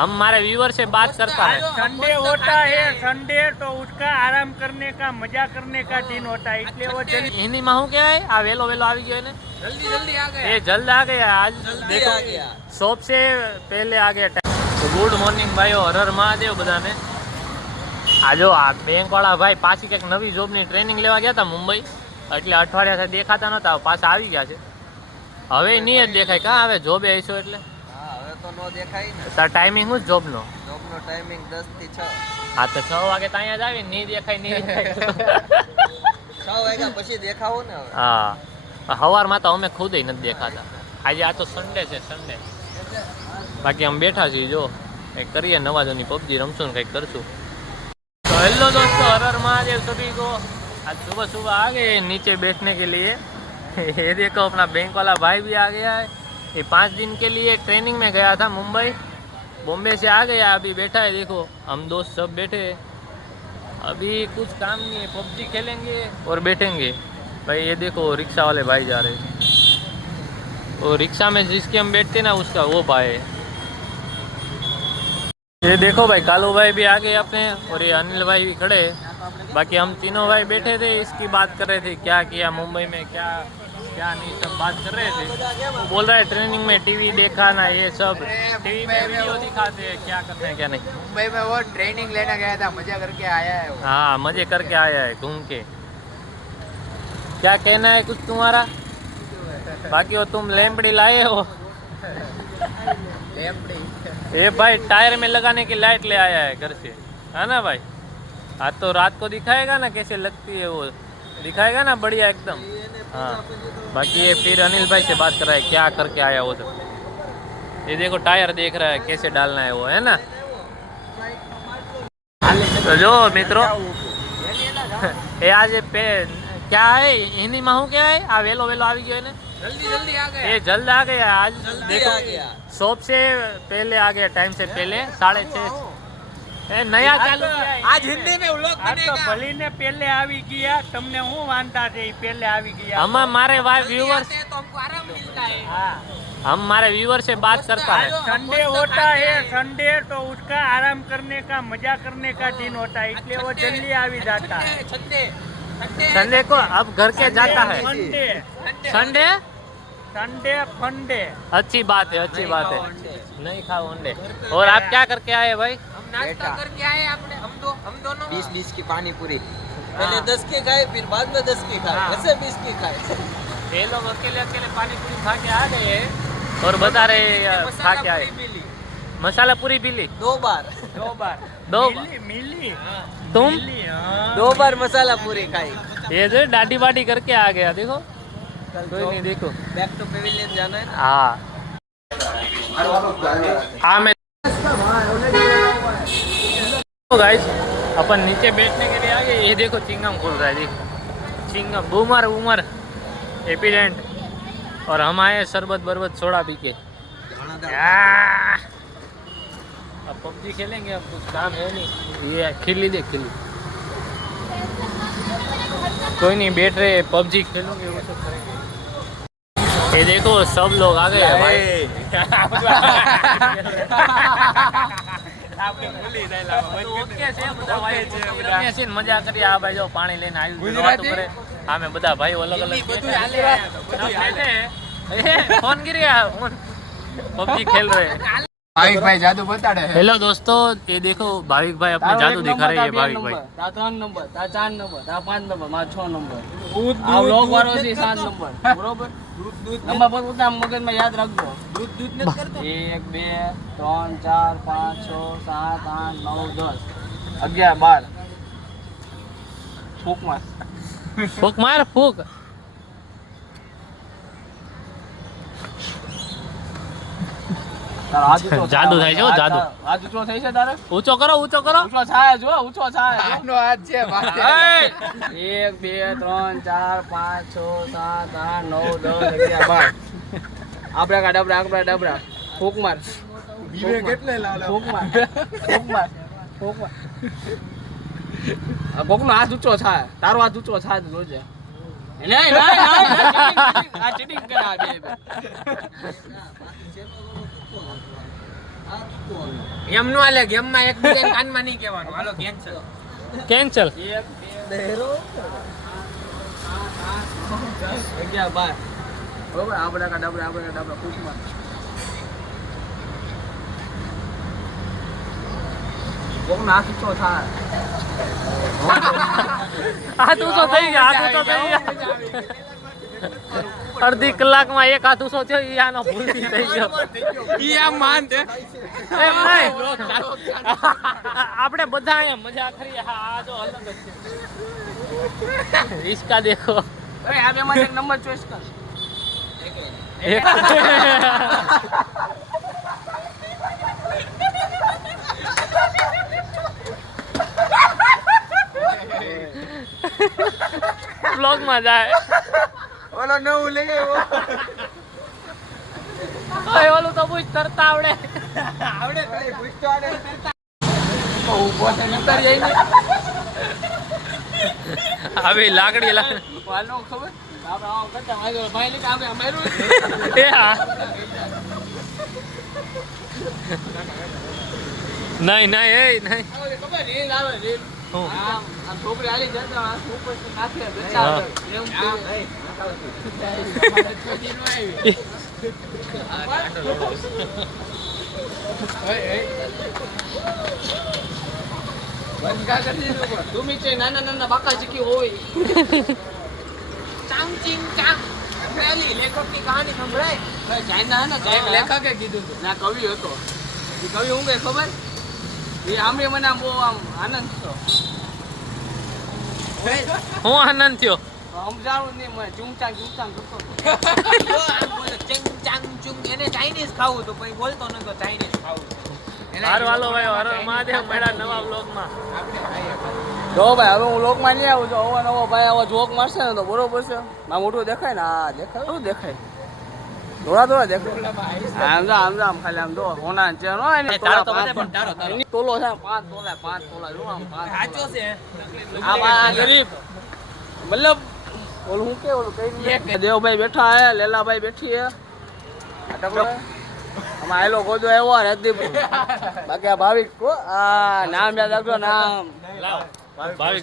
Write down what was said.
हम हमारे व्यूअर से बात करता है। संडे होता है, संडे तो उसका आराम करने का, मजा करने का दिन होता है, इसलिए वो जल्दी हिंदी में શું કહેવાય? આ વેલો વેલો આવી ગયો ને, जल्दी जल्दी आ गया। ये जल्द आ गया आज। देखो शॉप से पहले आ गया टाइम। तो गुड मॉर्निंग भाईओ, हर हर મહાદેવ બધાને। આ જો આ બેંક વાળા ભાઈ પાછી કંઈક નવી જોબની ટ્રેનિંગ લેવા ગયા હતા મુંબઈ, એટલે અઠવાડિયાથી દેખાતા નહોતા, પાછા આવી ગયા છે। હવે નહીં જ દેખાય કાં? હવે જોબે આવીશો એટલે तो नो देखाई ने। તાર ટાઈમિંગ શું જોબનો? જોબનો ટાઈમિંગ 10 થી 6। હા તો 6 વાગે તો અહીંયા જ આવી, નહીં દેખાય નહીં દેખાય 6 વાગ્યા પછી દેખાવો ને હવે। હા સવારમાં તો અમે ખુદ નથી દેખાતા। આજે આ તો સન્ડે છે, સન્ડે બાકી અમે બેઠા છીએ, જો કંઈક કરીએ નવાજોની પબજી રમશું ને કંઈક કરશું। तो हेलो दोस्तों, हर हर महादेव सभी को। आज सुबह सुबह आ गए नीचे बैठने के लिए। ये देखो अपना बैंक वाला भाई भी आ गया है। ये 5 दिन के लिए ट्रेनिंग में गया था मुंबई, बॉम्बे से आ गया, अभी बैठा है। देखो हम दोस्त सब बैठे, अभी कुछ काम नहीं है, पबजी खेलेंगे और बैठेंगे। भाई ये देखो रिक्शा वाले भाई जा रहे हैं, वो रिक्शा में जिसके हम बैठते ना उसका वो भाई है। ये देखो भाई कालू भाई भी आ गए अपने, और ये अनिल भाई भी खड़े हैं। बाकी हम तीनों भाई बैठे थे, इसकी बात कर रहे थे क्या किया मुंबई में, क्या क्या नहीं, सब बात कर रहे थे। वो बोल रहा है ट्रेनिंग में टीवी देखा ना, ये सब टीवी में वीडियो दिखाते हैं, क्या करते हैं क्या नहीं। मुंबई में वो ट्रेनिंग लेने गया था, मजा करके आया है वो। हाँ मजे करके आया है घूम के। क्या कहना है कुछ तुम्हारा? बाकी वो तुम लैंपड़ी लाए हो? ये भाई टायर में लगाने की लाइट ले आया है घर से, है ना भाई? आज तो रात को दिखाएगा ना कैसे लगती है, वो दिखाएगा ना बढ़िया एकदम। हाँ बाकी ये फिर अनिल भाई से बात कर रहा है क्या करके आया वो सब। ये देखो टायर देख रहा है कैसे डालना है वो, है ना? तो जो मित्रों ये आज पे क्या है हिंदी में શું કહેવાય? આ વેલો વેલો આવી ગયો ને, जल्दी जल्दी आ गया। ये जल्द आ गया आज। देखो शॉप से पहले आ गया, टाइम से पहले 6:30 नया चालू किया है। आज हिंदी में व्लॉग આ તો बनेगा। ભલીને પહેલે આવી ગયા, તમને શું વાંધા છે? ઈ પહેલે આવી ગયા। हम हमारे व्यूअर्स, तो हमको आराम मिलता है। हाँ, हम हमारे व्यूअर से बात करता है। संडे होता है, संडे तो उसका आराम करने का, मजा करने का दिन होता है, इसलिए वो जल्दी આવી जाता है। संडे संडे को अब घर के जाता है। फंडे संडे संडे फंडे। अच्छी बात है, अच्छी बात है। नहीं खाओ अंडे। और आप क्या करके आए भाई? हम नाश्ता करके आए आपने, हम दोनों 20-20 की पानी पूरी। पहले 10 की खाए, फिर बाद में 10 की खाए, ऐसे 20 की खाए। ये लोग अकेले अकेले पानी पूरी खा के आ गए और बता रहे खा के आए। मसाला पूरी पी ली 2 बार। दो मिली तुम मिली, हाँ। 2 बार मसाला पूरी खाई। ये जो दाढ़ी बाटी करके आ गया, देखो कोई नहीं। देखो बैक टू पेविलियन जाना है। हाँ हाँ मैं गाइस अपन नीचे बैठने के लिए आ गए। ये देखो चिंगम खुल रहा है जी, चिंगम बूमर उमर एपिडेंट। और हम आए शरबत बरबत सोडा पी के। अब पबजी खेलेंगे, अब कुछ काम है नहीं। ये खिल्ली देख खिल्ली, कोई नहीं बैठ रहे, पबजी खेलोगे वो सब करेंगे। ये देखो सब लोग आ गए हैं भाई। મજા કરી આ ભાઈ જો પાણી લઈને આવ્યું કરે। આમે બધા ભાઈ અલગ અલગ ફોન કર્યા, પબજી खेल रहे हैं। भाविक भाई जादू बताड़े है। हेलो दोस्तों, ये देखो भाविक भाई अपने जादू दिखा रहे हैं। भाविक भाई 3 नंबर, 4 नंबर, 5 नंबर, 6 नंबर, આ લોગ વાળો છે 7 નંબર, બરોબર? નંબર પોતા મગજમાં યાદ રાખજો। दूध नहीं करते। 1 2 3 4 5 6 7 8 9 10 11 12 ફૂક માર। फूक मार फूक। તારો હાથ ઊંચો જાદુ થાય છે, જાદુ। હાથ ઊંચો થઈ છે તારે? ઊંચો કરો, ઊંચો કરો। ઊંચો થાય જો, ઊંચો થાય જો। આનો હાથ છે ભાઈ। 1 2 3 4 5 6 7 8 9 10 11 12 આપડા કા ડબરા ફૂક માર। બીવે કેટલે લાલા। ફૂક માર ફૂક માર ફૂક માર। આ કોકનો હાથ ઊંચો થાય, તારો હાથ ઊંચો થાય તો જોજે। નહીં આ ચીટિંગ કરે આ બે। એમ નો હાલે ગેમમાં એકબીજાને કાનમાં નહીં કહેવાનું હાલો કેન્સલ કેન્સલ. 1 2 3 4 5 11 12 બરોબર આપણે કૂકમાં કોક નાખી તો થાય હાથ ઊંચો થઈ ગયા, હાથ ઊંચો થઈ ગયા. અડધી કલાકમાં એક હાથ ઊંચો થયો ઈ આનો ભૂલથી થઈ ગયો. ઈ આમ માન દે એમ નહીં. આપણે બધા અહીંયા મજા કરીએ. હા આ જો અલગ જ છે. રિસ્કા દેખો. અરે આ બેમાં એક નંબર ચોઈસ કર બ્લોગ માં જાય. ઓલો નવું લઈ આવ્યો ઓય ઓલું તો બુજ તરતા આવડે. આવડે કઈ પૂછતો આને ઉભો છે નંતર જઈને આવી લાકડી વાલો ખબર આપણે આવો કરતા ભાઈ લીધા આપણે માર્યું એ હા. નહીં નહીં એ નહીં. ખબર રીલ આવે રીલ હું? આમ છોકરી હાલી જતા આ ઉપર નાખે હા. બચાવ એમ তুমি છે નાના નાના બાકા શીખી હોય ચાંચિંગ ચાંગ પેલી લેખકની કહાની સંભળાય ચાઇના ને એક લેખકે કીધું હતું ના કવિ હતો એ કવિ હું કઈ ખબર એ આમે મને આમ બહુ આમ આનંદ થયો હું આનંદ થયો. સમજાવું નહીં મને ચૂંચાંગ કરતો જો આમ બોલે ચંગ ચાંગ ચુંગ એને ચાઇનીઝ ખાવું તો પછી બોલતો નતો ચાઇનીઝ ખાવું હારું હાલો ભાઈ, હર હર મહાદેવ. મળ્યા નવા બ્લોગમાં. જો ભાઈ હવે હું લોકમાં નહીં આવું છું અવો નવો ભાઈ આવો જોક મારશે ને તો બરોબર છે મારું મોટું દેખાય ને આ દેખાય શું દેખાય થોડા દેખાય આમ ખાલી આમ જો હોના ચેન હોય ને તારો તો વધે પણ તારો તોલો છે 5 તોલા જો આમ 5 સાચો છે આ ગરીબ મતલબ ઓલું હું કે ઓલું કઈ દેવભાઈ બેઠા હે લેલાભાઈ બેઠી હે આમાં આયલો ગોદો આવ્યો રદીપ બાકી આ ભાવિક કો આ નામ યાદ રાખજો નામ લાવ ભાવિક